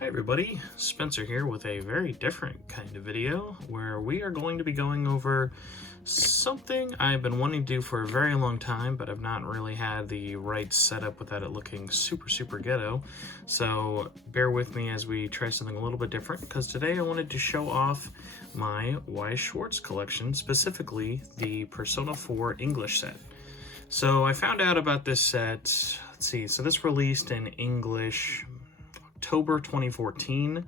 Hi everybody, Spencer here with a very different kind of video where we are going to be going over something I've been wanting to do for a very long time, but I've not really had the right setup without it looking super ghetto. So bear with me as we try something a little bit different, because today I wanted to show off my Weiss Schwarz collection, specifically the Persona 4 English set. So I found out about this set, let's see, so this released in English October 2014,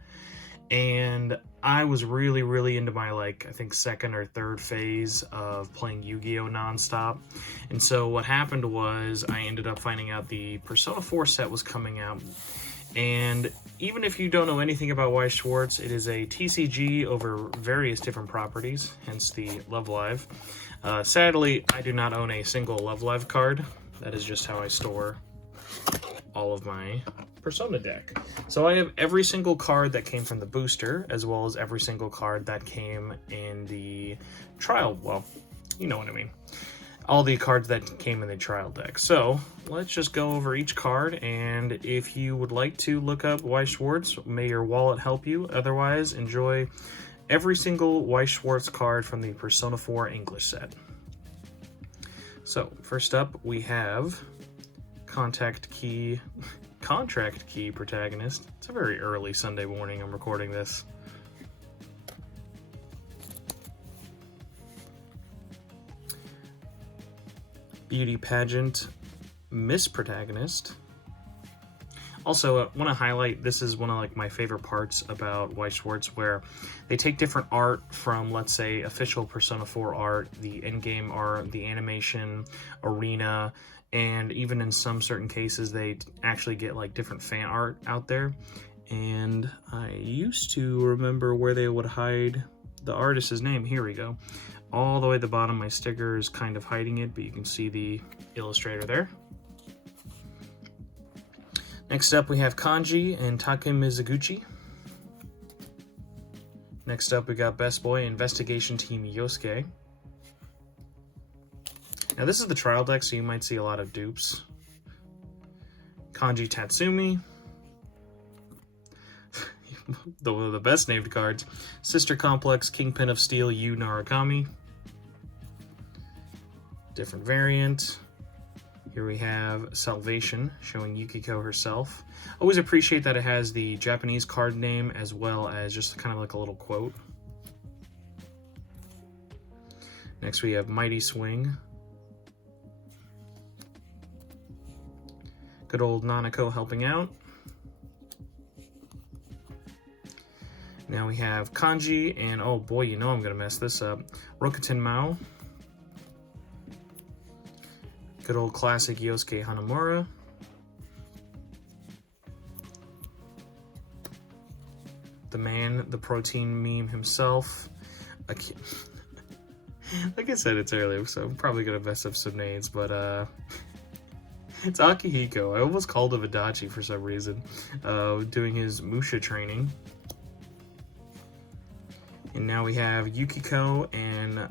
and I was really into my, I think second or third phase of playing Yu-Gi-Oh nonstop. And so what happened was I ended up finding out the Persona 4 set was coming out. And even if you don't know anything about Weiss Schwarz, it is a TCG over various different properties, hence the Love Live. Sadly, I do not own a single Love Live card. That is just how I store all of my Persona deck. So I have every single card that came from the booster, as well as every single card that came in the trial. Well, you know what I mean. All the cards that came in the trial deck. So let's just go over each card, and if you would like to look up Weiss Schwarz, may your wallet help you. Otherwise, enjoy every single Weiss Schwarz card from the Persona 4 English set. So first up, we have Contract Key Protagonist. It's a very early Sunday morning I'm recording this. Beauty Pageant Miss Protagonist. Also, I want to highlight, this is one of my favorite parts about Weiss Schwarz, where they take different art from, let's say, official Persona 4 art, the in-game art, the animation, arena, and even in some certain cases they actually get different fan art out there. And I used to remember where they would hide the artist's name. Here we go. All the way at the bottom, my sticker is kind of hiding it, but you can see the illustrator there. Next up, we have Kanji and Take Mizuguchi. Next up, we got Best Boy Investigation Team Yosuke. Now this is the trial deck, so you might see a lot of dupes. Kanji Tatsumi. the best named cards. Sister Complex Kingpin of Steel Yu Narukami. Different variant. Here we have Salvation, showing Yukiko herself. Always appreciate that it has the Japanese card name as well as just kind of like a little quote. Next we have Mighty Swing. Good old Nanako helping out. Now we have Kanji, and oh boy, you know I'm gonna mess this up. Rokuten Mao. Good old classic Yosuke Hanamura. The man, the protein meme himself. Like I said, it's early, so I'm probably gonna mess up some names, but it's Akihiko. I almost called him Adachi for some reason. Doing his Musha training. And now we have Yukiko and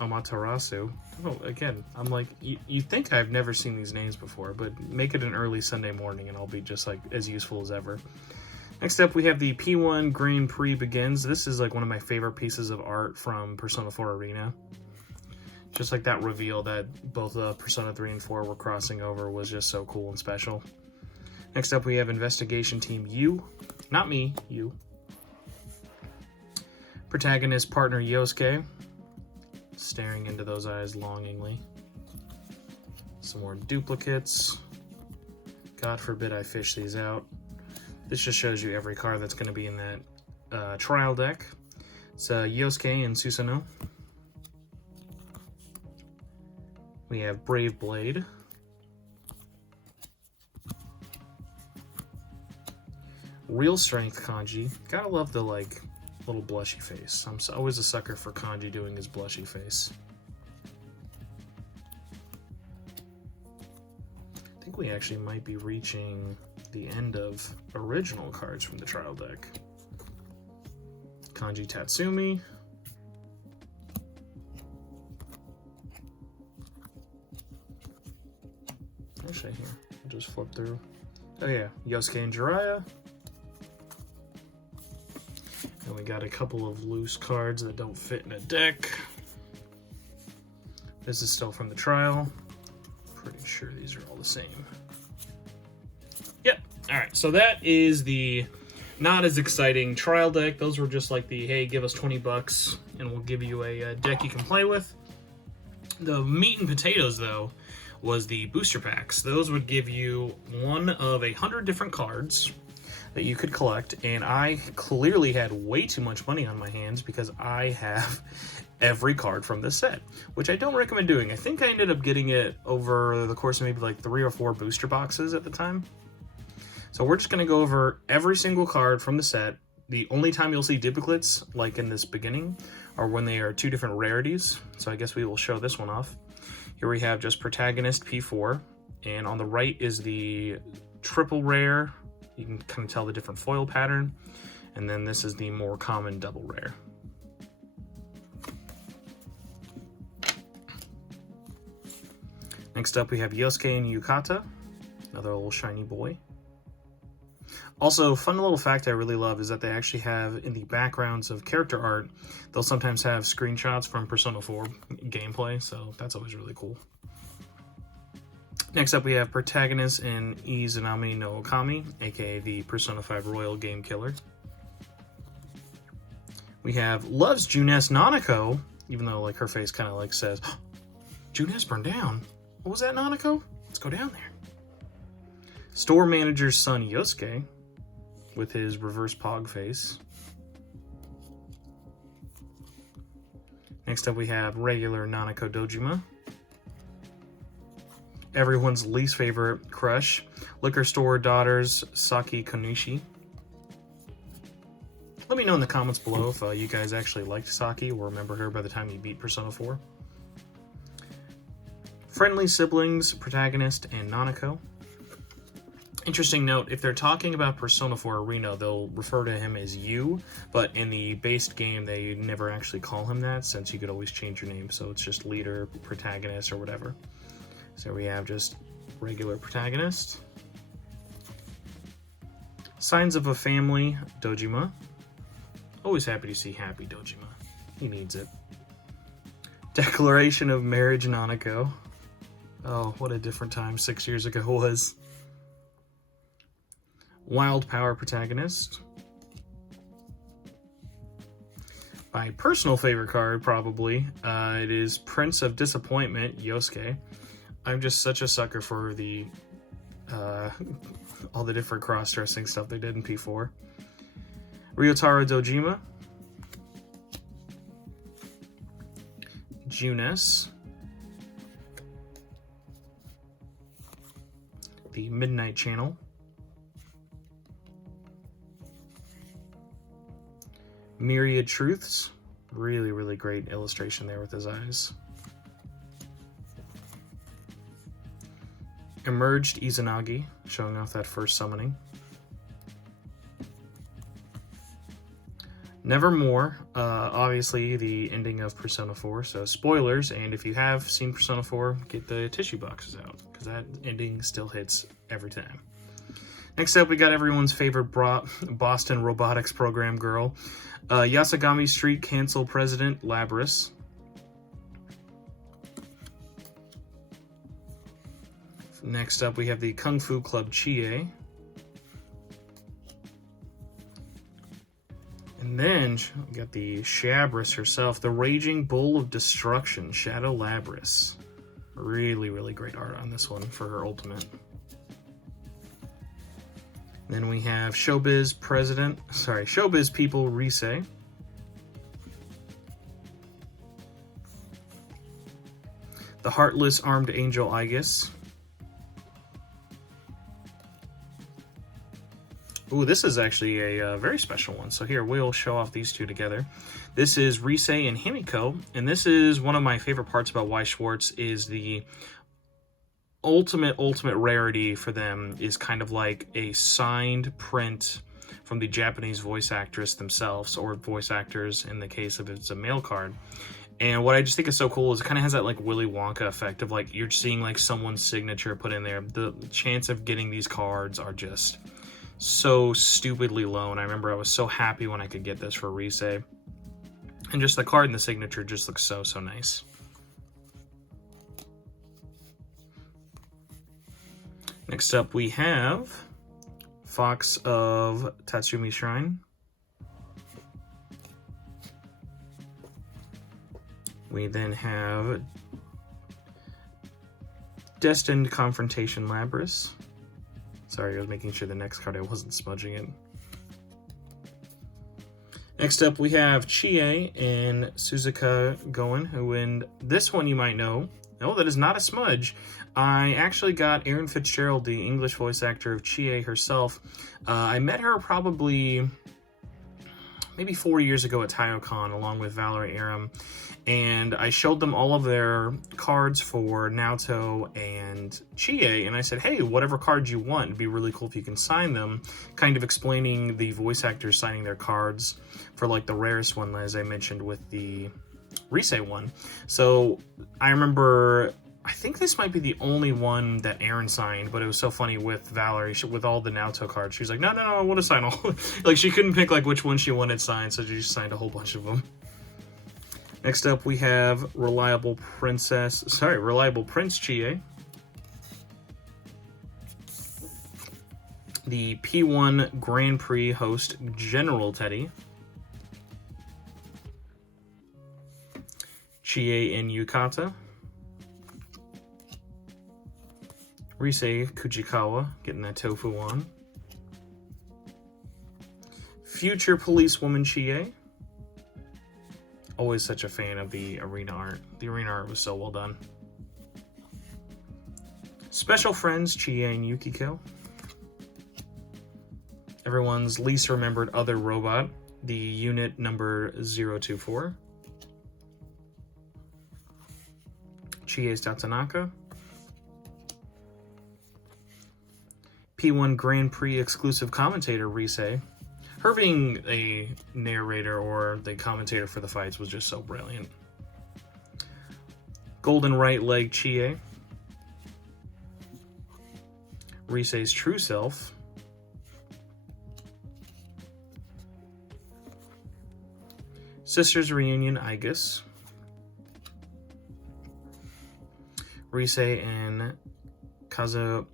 Amaterasu. Oh, again, I'm like, you think I've never seen these names before, but make it an early Sunday morning and I'll be just as useful as ever. Next up, we have the P1 Grand Prix Begins. This is one of my favorite pieces of art from Persona 4 Arena. Just like that reveal that both Persona 3 and 4 were crossing over was just so cool and special. Next up, we have Investigation Team Yu. Not me, you. Protagonist partner Yosuke. Staring into those eyes longingly. Some more duplicates. God forbid I fish these out. This just shows you every card that's going to be in that trial deck. It's Yosuke and Susanoo. We have Brave Blade. Real Strength Kanji. Gotta love the little blushy face. I'm always a sucker for Kanji doing his blushy face. I think we actually might be reaching the end of original cards from the trial deck. Kanji Tatsumi. Actually, here, I'll just flip through. Oh yeah, Yosuke and Jiraiya. And we got a couple of loose cards that don't fit in a deck. This is still from the trial. Pretty sure these are all the same. Yep. Alright, so that is the not as exciting trial deck. Those were just like the, hey, give us 20 bucks and we'll give you a deck you can play with. The meat and potatoes, though, was the booster packs. Those would give you one of 100 different cards that you could collect, and I clearly had way too much money on my hands because I have every card from this set, which I don't recommend doing. I think I ended up getting it over the course of maybe like 3 or 4 booster boxes at the time. So we're just going to go over every single card from the set. The only time you'll see duplicates, like in this beginning, are when they are 2 different rarities. So I guess we will show this one off. Here we have just Protagonist P4, and on the right is the triple rare. You can kind of tell the different foil pattern. And then this is the more common double rare. Next up we have Yosuke and Yukata, another little shiny boy. Also, fun little fact I really love is that they actually have, in the backgrounds of character art, they'll sometimes have screenshots from Persona 4 gameplay, so that's always really cool. Next up we have Protagonist in Izanami no Okami, aka the Persona 5 Royal Game Killer. We have loves Junes Nanako, even though like her face kind of like says, oh, Junes burned down. What was that, Nanako? Let's go down there. Store Manager's son Yosuke, with his reverse pog face. Next up we have regular Nanako Dojima. Everyone's least favorite crush, Liquor Store Daughters Saki Konishi. Let me know in the comments below if you guys actually liked Saki or remember her by the time you beat Persona 4. Friendly Siblings, Protagonist, and Nanako. Interesting note, if they're talking about Persona 4 Arena, they'll refer to him as you, but in the based game, they never actually call him that, since you could always change your name, so it's just leader, protagonist, or whatever. So we have just regular Protagonist. Signs of a Family, Dojima. Always happy to see happy Dojima. He needs it. Declaration of Marriage, Nanako. Oh, what a different time 6 years ago was. Wild Power Protagonist. My personal favorite card, probably, it is Prince of Disappointment, Yosuke. I'm just such a sucker for the all the different cross-dressing stuff they did in P4. Ryotaro Dojima. Junes. The Midnight Channel. Myriad Truths. Really, really great illustration there with his eyes. Emerged Izanagi, showing off that first summoning. Nevermore, obviously the ending of Persona 4, so spoilers, and if you have seen Persona 4, get the tissue boxes out, because that ending still hits every time. Next up, we got everyone's favorite Boston robotics program girl, Yasagami Street Cancel President, Labris. Next up, we have the Kung Fu Club Chie. And then we got the Shabris herself, the Raging Bull of Destruction, Shadow Labris. Really, really great art on this one for her ultimate. Then we have Showbiz People Rise. The Heartless Armed Angel Aegis. Ooh, this is actually a very special one. So here, we'll show off these two together. This is Rise and Himiko, and this is one of my favorite parts about Weiss Schwarz is the ultimate rarity for them is kind of like a signed print from the Japanese voice actress themselves, or voice actors in the case of it's a male card. And what I just think is so cool is it kind of has that like Willy Wonka effect of like you're seeing like someone's signature put in there. The chance of getting these cards are just so stupidly low. And I remember I was so happy when I could get this for resale. And just the card and the signature just looks so, so nice. Next up we have Fox of Tatsumi Shrine. We then have Destined Confrontation Labrys. Sorry, I was making sure the next card I wasn't smudging it. Next up, we have Chie and Suzuka Goen, who in this one you might know. No, that is not a smudge. I actually got Erin Fitzgerald, the English voice actor of Chie herself. I met her probably maybe 4 years ago at TaioCon along with Valerie Aram. And I showed them all of their cards for Naoto and Chie, and I said, hey, whatever cards you want, it'd be really cool if you can sign them, kind of explaining the voice actors signing their cards for like the rarest one, as I mentioned with the Risei one. So I remember, I think this might be the only one that Aaron signed, but it was so funny with Valerie, with all the Naoto cards. She was like, no, I want to sign all. Like she couldn't pick like which one she wanted signed, so she just signed a whole bunch of them. Next up, we have Reliable Prince Chie. The P1 Grand Prix host, General Teddy. Chie and Yukata. Risei Kujikawa, getting that tofu on. Future Policewoman Chie. Always such a fan of the arena art. The arena art was so well done. Special Friends, Chie and Yukiko. Everyone's least remembered other robot, the unit number 024. Chie's Tatanaka. P1 Grand Prix exclusive commentator, Risei. Her being a narrator or the commentator for the fights was just so brilliant. Golden Right Leg Chie. Risei's True Self. Sisters Reunion Igus. Risei and Kanezion.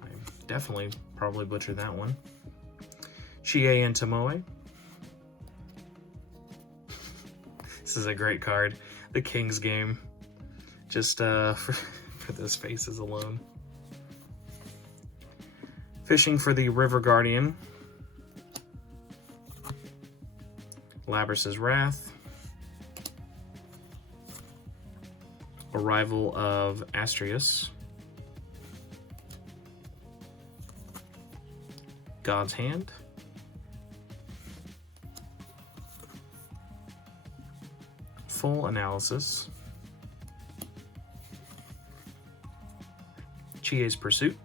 I definitely probably butchered that one. Chie and Tomoe. This is a great card. The King's Game. Just for those faces alone. Fishing for the River Guardian. Labrys' Wrath. Arrival of Astrius. God's Hand. Full Analysis. Chie's Pursuit.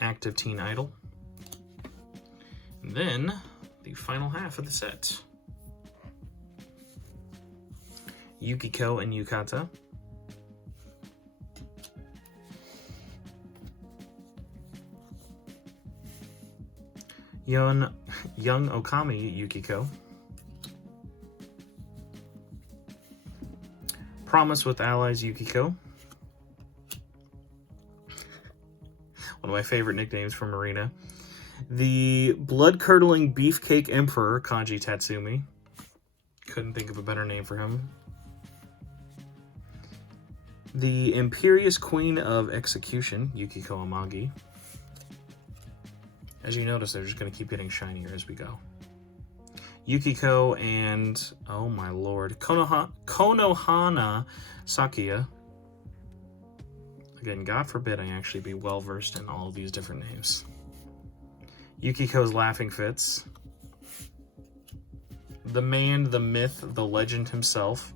Active Teen Idol. And then the final half of the set. Yukiko and Yukata. Young Okami Yukiko. Promise with Allies Yukiko. One of my favorite nicknames from Arena. The Blood-Curdling Beefcake Emperor Kanji Tatsumi. Couldn't think of a better name for him. The Imperious Queen of Execution Yukiko Amagi. As you notice, they're just going to keep getting shinier as we go. Yukiko and, oh my lord, Konohana Sakuya. Again, God forbid I actually be well versed in all of these different names. Yukiko's Laughing Fits. The man, the myth, the legend himself.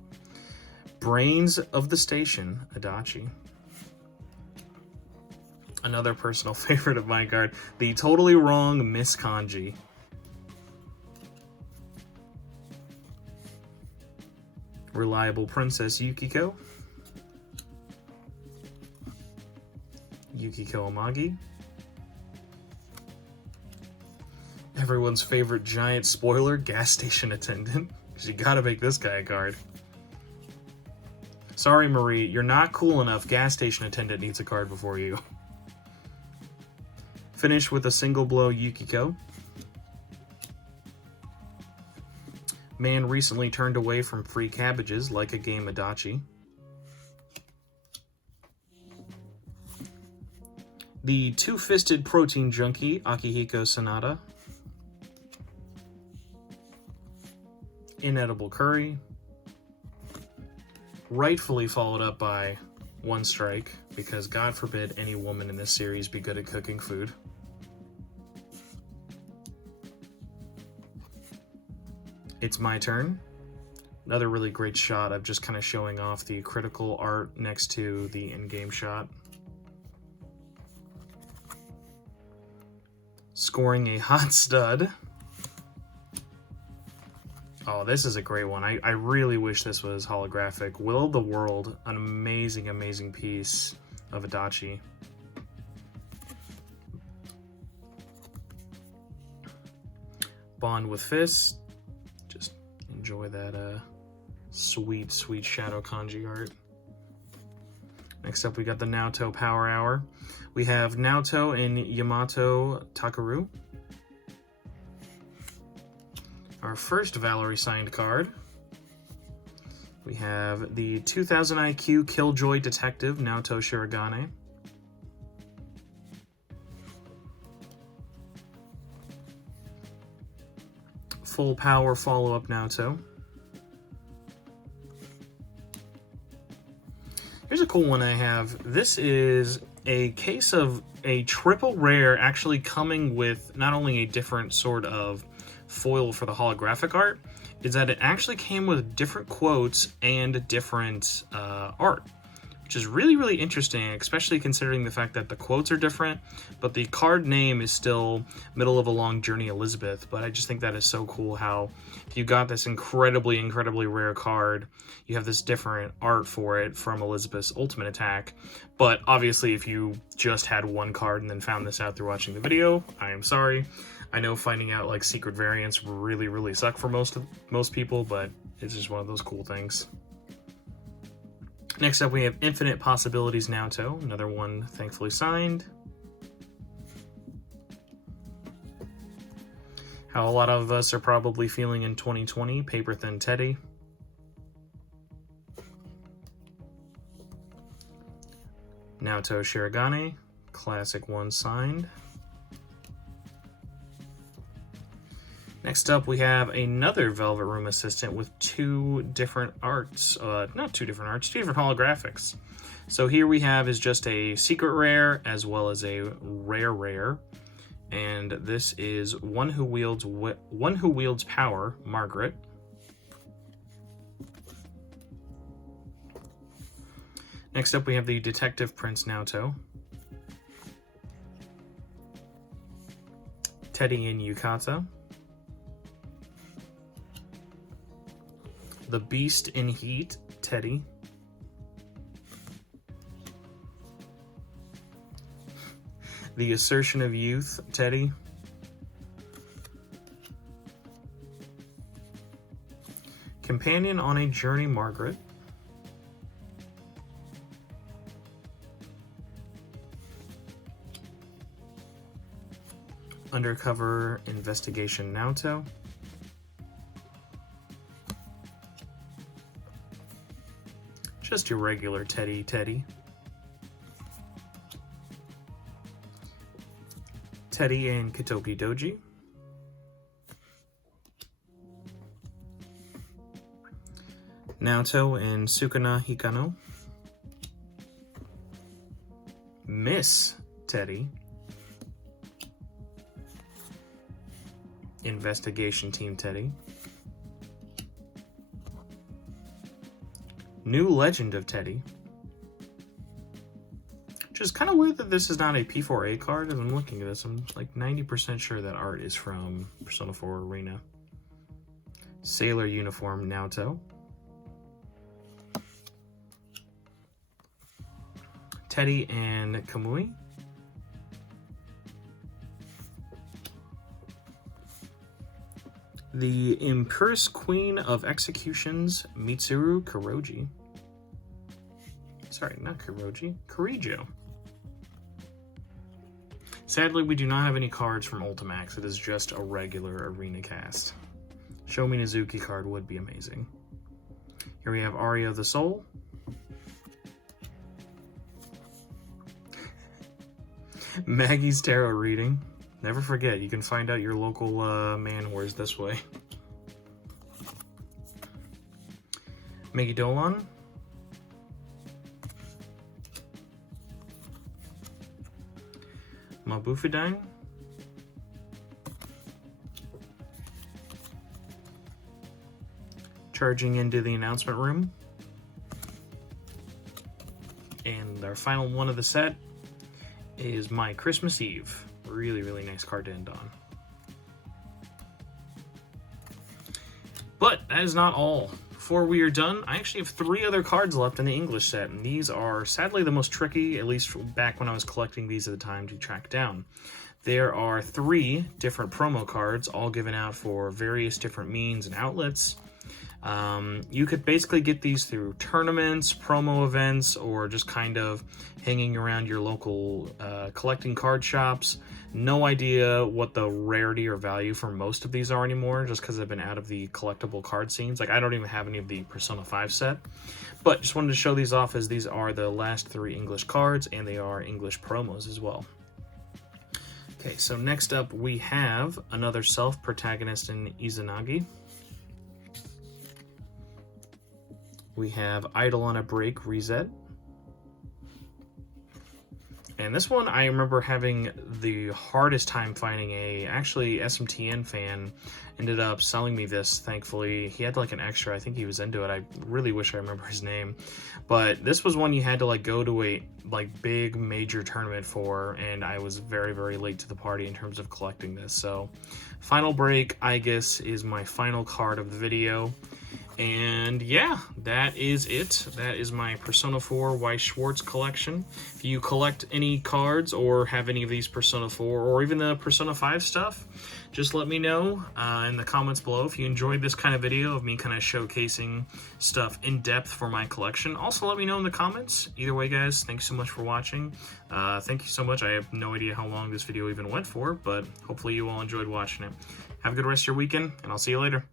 Brains of the Station, Adachi. Another personal favorite of my card, the totally wrong Miss Kanji. Reliable Princess Yukiko. Yukiko Amagi. Everyone's favorite giant spoiler, gas station attendant. You gotta make this guy a card. Sorry, Marie, you're not cool enough. Gas station attendant needs a card before you. Finish with a single blow Yukiko. Man recently turned away from free cabbages like a game Adachi. The two-fisted protein junkie Akihiko Sanada. Inedible curry. Rightfully followed up by one strike, because God forbid any woman in this series be good at cooking food. It's my turn. Another really great shot of just kind of showing off the critical art next to the in-game shot. Scoring a hot stud. Oh, this is a great one. I really wish this was holographic. Will of the World, an amazing, amazing piece of Adachi. Bond with Fist. Just enjoy that sweet, sweet Shadow Kanji art. Next up, we got the Naoto Power Hour. We have Naoto and Yamato Takaru. Our first Valerie signed card. We have the 2000 IQ Killjoy Detective, Naoto Shirogane. Full Power follow-up Naoto. Here's a cool one I have. This is a case of a triple rare actually coming with not only a different sort of foil for the holographic art, is that it actually came with different quotes and different art, which is really, really interesting, especially considering the fact that the quotes are different, but the card name is still Middle of a Long Journey Elizabeth. But I just think that is so cool how if you got this incredibly, incredibly rare card, you have this different art for it from Elizabeth's Ultimate Attack. But obviously, if you just had one card and then found this out through watching the video, I am sorry. I know finding out like secret variants really, really suck for most people, but it's just one of those cool things. Next up, we have Infinite Possibilities Naoto, another one thankfully signed. How a lot of us are probably feeling in 2020, Paper Thin Teddy. Naoto Shirogane, classic one signed. Next up, we have another Velvet Room assistant with two different arts. Not two different arts, two different holographics. So here we have is just a secret rare as well as a rare. And this is one who wields power, Margaret. Next up, we have the Detective Prince Naoto. Teddy and Yukata. The Beast in Heat, Teddy. The Assertion of Youth, Teddy. Companion on a Journey, Margaret. Undercover Investigation, Naoto. Just your regular Teddy. Teddy and Kitoki Doji. Naoto and Sukuna Hikano. Miss Teddy. Investigation Team Teddy. New Legend of Teddy. Which is kind of weird that this is not a P4A card. As I'm looking at this, I'm like 90% sure that art is from Persona 4 Arena. Sailor Uniform Naoto. Teddy and Kamui. The Empress Queen of Executions, Mitsuru Kuroji. Sorry, not Kuroji, Kurijo. Sadly, we do not have any cards from Ultimax. It is just a regular arena cast. Show Me Nizuki card would be amazing. Here we have Aria the Soul. Maggie's Tarot Reading. Never forget, you can find out your local man whores this way. Megidolon. Mabufidine. Charging into the announcement room. And our final one of the set is My Christmas Eve. Really, really nice card to end on. But that is not all. Before we are done, I actually have 3 other cards left in the English set, and these are sadly the most tricky, at least back when I was collecting these at the time, to track down. There are 3 different promo cards, all given out for various different means and outlets. You could basically get these through tournaments, promo events, or just kind of hanging around your local collecting card shops. No idea what the rarity or value for most of these are anymore, just because they've been out of the collectible card scenes. Like, I don't even have any of the Persona 5 set, but just wanted to show these off as these are the last 3 English cards, and they are English promos as well. Okay, so next up we have another self-protagonist in Izanagi. We have Idle on a Break Reset. And this one I remember having the hardest time finding. Actually, SMTN fan ended up selling me this, thankfully. He had like an extra, I think he was into it. I really wish I remember his name. But this was one you had to like go to a like big major tournament for, and I was very, very late to the party in terms of collecting this. So Final Break, I guess, is my final card of the video. And yeah, that is it. That is my Persona 4 Weiss Schwarz collection. If you collect any cards or have any of these Persona 4 or even the Persona 5 stuff, just let me know in the comments below if you enjoyed this kind of video of me kind of showcasing stuff in depth for my collection. Also, let me know in the comments. Either way, guys, thanks so much for watching. Thank you so much. I have no idea how long this video even went for, but hopefully you all enjoyed watching it. Have a good rest of your weekend, and I'll see you later.